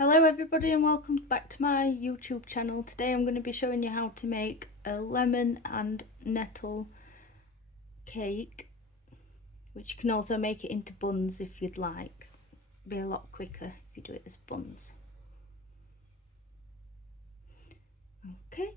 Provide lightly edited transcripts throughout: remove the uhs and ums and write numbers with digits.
Hello everybody and welcome back to my YouTube channel. Today I'm going to be showing you how to make a lemon and nettle cake, which you can also make it into buns if you'd like. It'll be a lot quicker if you do it as buns. Okay.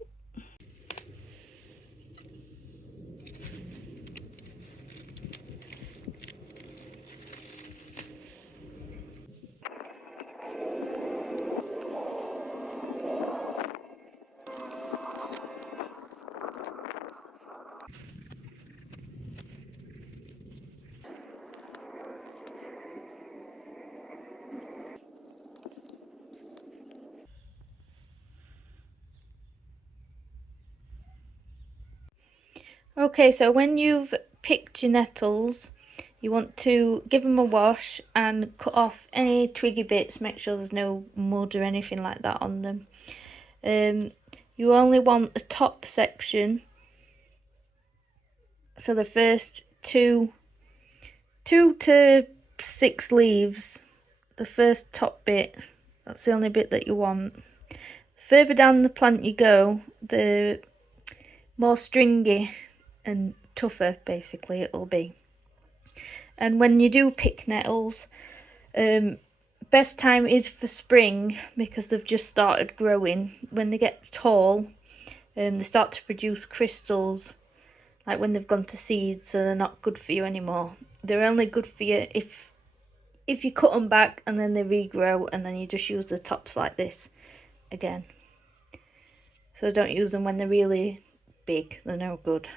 Okay, so when you've picked your nettles, you want to give them a wash and cut off any twiggy bits. Make sure there's no mud or anything like that on them. You only want the top section, so the first two to 6 leaves, the first top bit, that's the only bit that you want. Further down the plant you go, the more stringy and tougher basically it will be. And when you do pick nettles, best time is for spring because they've just started growing. When they get tall, they start to produce crystals, like when they've gone to seed, so they're not good for you anymore. They're only good for you if you cut them back and then they regrow, and then you just use the tops like this again. So don't use them when they're really big, they're no good.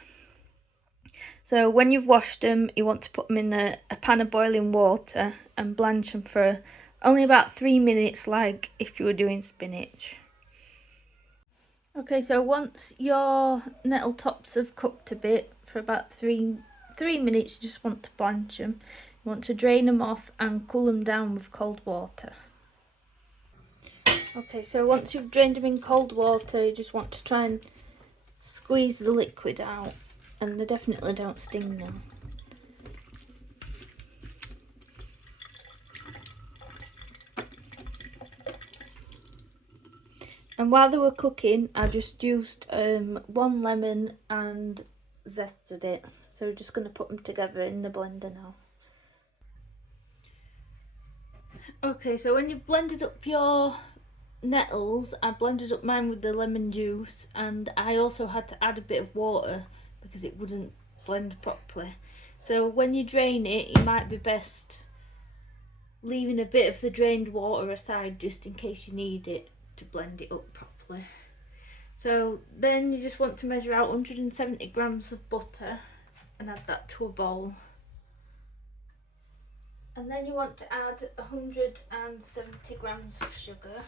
So when you've washed them, you want to put them in a pan of boiling water and blanch them for only about 3 minutes, like if you were doing spinach. Okay, so once your nettle tops have cooked a bit for about three minutes, you just want to blanch them. You want to drain them off and cool them down with cold water. Okay, so once you've drained them in cold water, you just want to try and squeeze the liquid out, and they definitely don't sting now. And while they were cooking, I just used 1 lemon and zested it. So we're just going to put them together in the blender now. Okay, so when you've blended up your nettles, I blended up mine with the lemon juice, and I also had to add a bit of water because it wouldn't blend properly. So when you drain it, it might be best leaving a bit of the drained water aside just in case you need it to blend it up properly. So then you just want to measure out 170 grams of butter and add that to a bowl. And then you want to add 170 grams of sugar.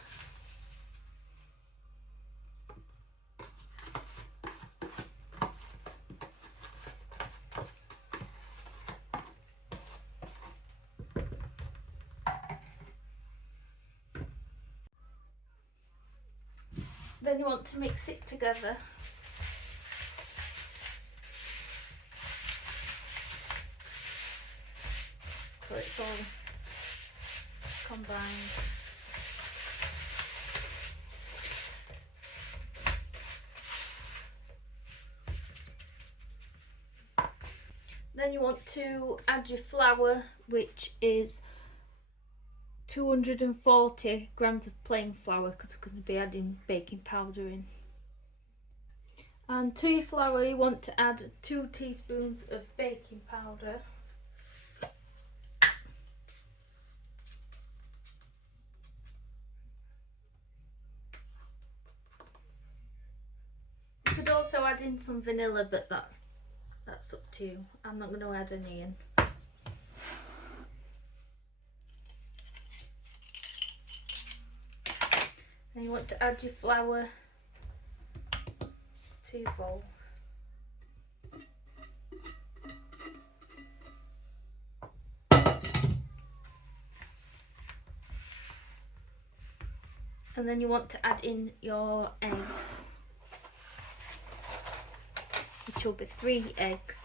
Then you want to mix it together. So it's all combined. Then you want to add your flour, which is 240 grams of plain flour because we're going to be adding baking powder in. And to your flour you want to add 2 teaspoons of baking powder. You could also add in some vanilla, but that's up to you. I'm not going to add any in. And you want to add your flour to your bowl. And then you want to add in your eggs, which will be 3 eggs.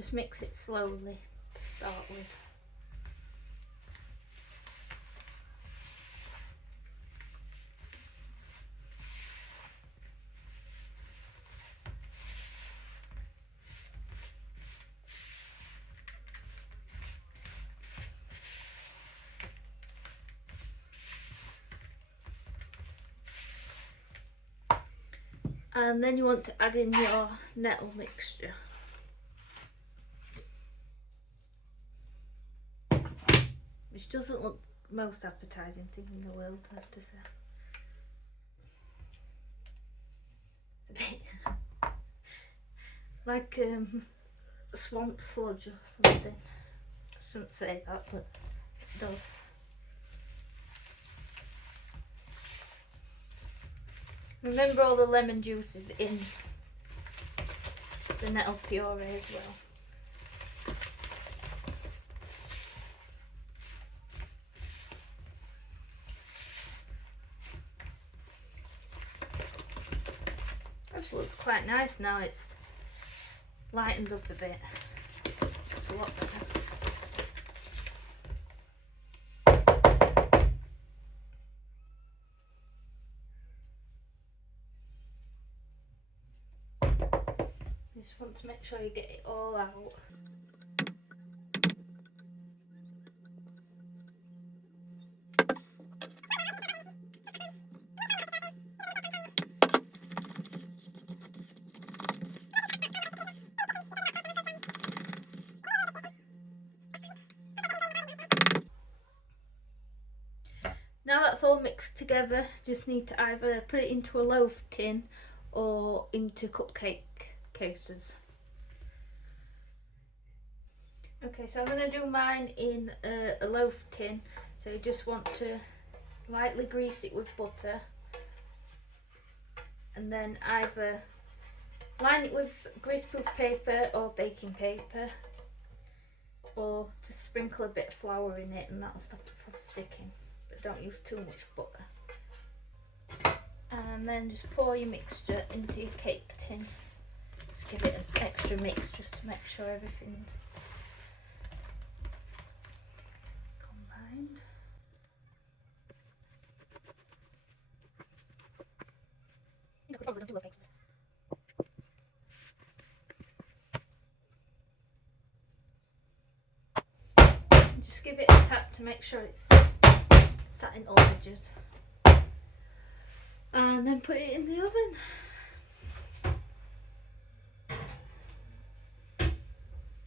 just mix it slowly to start with. And then you want to add in your nettle mixture. Which doesn't look the most appetising thing in the world, I have to say. It's a bit like swamp sludge or something. I shouldn't say that, but it does. Remember all the lemon juices in the nettle puree as well. Actually looks quite nice now, it's lightened up a bit. It's a lot better. You just want to make sure you get it all out. Now that's all mixed together, just need to either put it into a loaf tin or into cupcake cases. Okay, so I'm going to do mine in a loaf tin, so you just want to lightly grease it with butter and then either line it with greaseproof paper or baking paper, or just sprinkle a bit of flour in it and that'll stop it from sticking. But don't use too much butter. And then just pour your mixture into your cake tin. Just give it an extra mix just to make sure everything's combined. Just give it a tap to make sure it's sat in all edges. And then put it in the oven.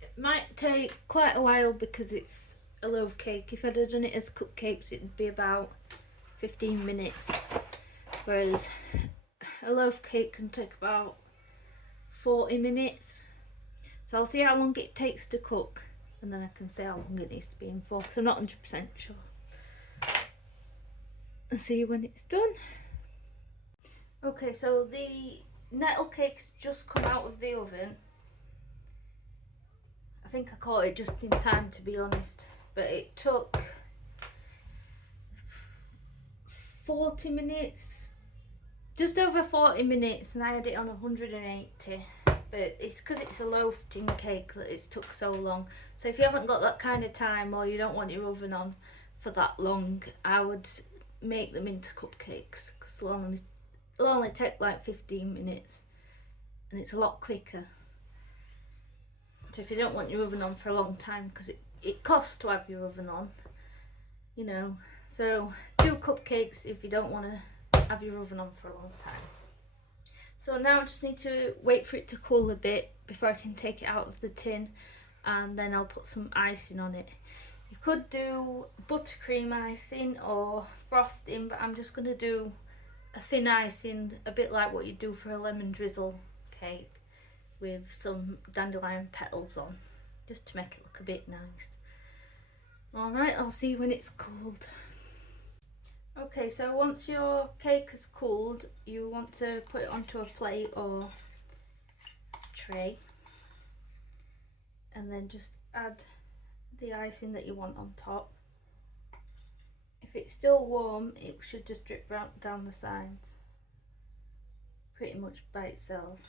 It might take quite a while because it's a loaf cake. If I'd have done it as cupcakes, it'd be about 15 minutes. Whereas a loaf cake can take about 40 minutes. So I'll see how long it takes to cook and then I can say how long it needs to be in for, because I'm not 100% sure. I'll see you when it's done. Okay, so the nettle cake's just come out of the oven. I think I caught it just in time, to be honest, but it took 40 minutes, just over 40 minutes, and I had it on 180. But it's because it's a loaf tin cake that it's took so long. So if you haven't got that kind of time, or you don't want your oven on for that long, I would make them into cupcakes, because they'll only take like 15 minutes and it's a lot quicker. So if you don't want your oven on for a long time, because it costs to have your oven on, you know, so do cupcakes if you don't want to have your oven on for a long time. So now I just need to wait for it to cool a bit before I can take it out of the tin, and then I'll put some icing on it. You could do buttercream icing or frosting, but I'm just going to do a thin icing, a bit like what you do for a lemon drizzle cake, with some dandelion petals on, just to make it look a bit nice. Alright, I'll see you when it's cooled. Okay, so once your cake has cooled, you want to put it onto a plate or tray, and then just add the icing that you want on top. If it's still warm, it should just drip down the sides pretty much by itself.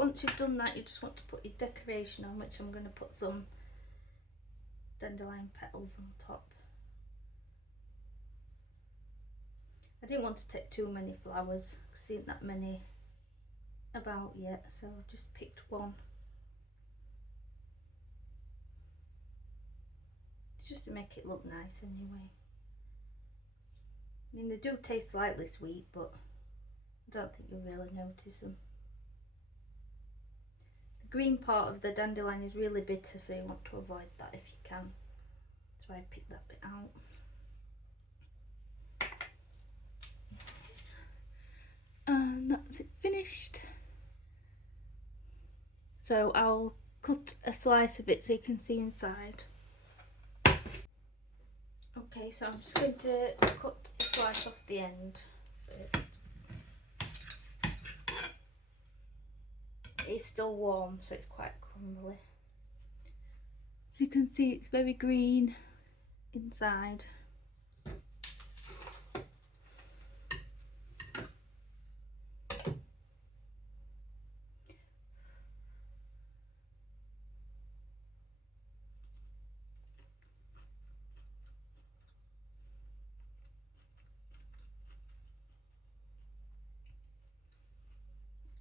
once you've done that, you just want to put your decoration on, which I'm going to put some dandelion petals on top. I didn't want to take too many flowers, I've seen that many about yet, so I just picked one. It's just to make it look nice anyway. I mean, they do taste slightly sweet, but I don't think you'll really notice them. The green part of the dandelion is really bitter, so you want to avoid that if you can. That's why I picked that bit out. And that's it finished. So I'll cut a slice of it so you can see inside. Okay, so I'm just going to cut a slice off the end first. It's still warm, so it's quite crumbly. As you can see, it's very green inside.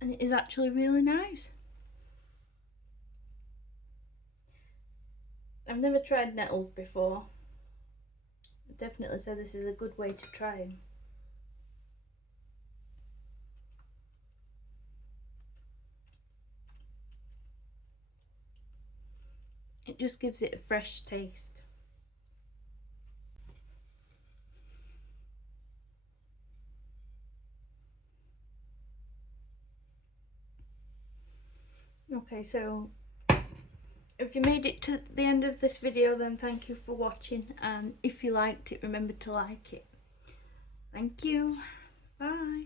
And it is actually really nice. I've never tried nettles before. I definitely say this is a good way to try them. It just gives it a fresh taste. Okay, so if you made it to the end of this video, then thank you for watching, and if you liked it, remember to like it. Thank you. Bye.